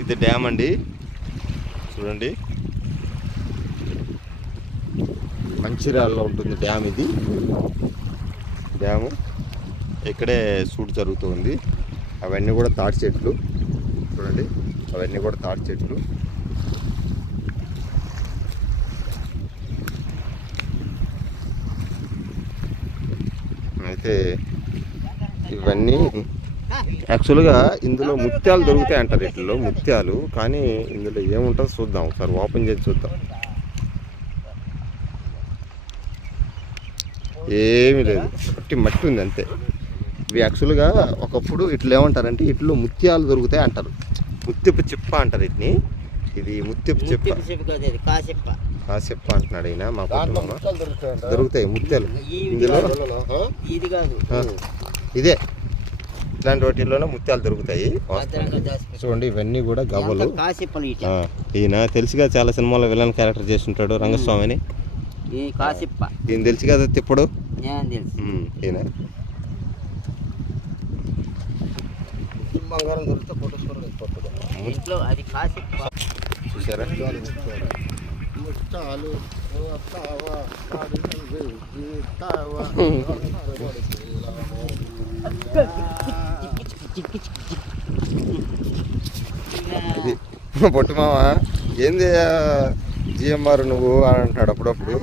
ఇది డ్యామ్ అండి, చూడండి. మంచిర్యాలలో ఉంటుంది డ్యామ్ ఇది. డ్యాము ఇక్కడే షూట్ జరుగుతుంది. అవన్నీ కూడా తాటి చెట్లు చూడండి, అవన్నీ కూడా తాటి చెట్లు. అయితే ఇవన్నీ యాక్చువల్గా ఇందులో ముత్యాలు దొరుకుతాయి అంటారు, వీటిలో ముత్యాలు. కానీ ఇందులో ఏముంటుందో చూద్దాం, ఒకసారి ఓపెన్ చేసి చూద్దాం. ఏమీ లేదు, మట్టి ఉంది అంతే. ఇవి యాక్చువల్గా ఒకప్పుడు ఇట్లా ఏమంటారంటే ఇట్లో ముత్యాలు దొరుకుతాయి అంటారు. ముత్యపు చిప్ప అంటారు వీటిని. ఇది ముత్యపు చిప్ప, కాసిప్ప అంటున్నాడు ఈయన మా కుటుంబం. దొరుకుతాయి ముత్యాలు ఇందులో. ఇదే ఇట్లాంటి వాటిల్లోనే ముత్యాలు దొరుకుతాయి. చూడండి ఇవన్నీ కూడా గవ్వలు. ఈయన తెలుసుగా, చాలా సినిమాలో విలన్ క్యారెక్టర్ చేసి ఉంటాడు రంగస్వామిని. ఈయన తెలుసు కదా తిప్పుడు. ఈయన బంగారం దొరికితే చూసారా? ఇది పొట్టు మామ ఏంది జిఎంఆర్ నువ్వు అని అంటాడు అప్పుడప్పుడు.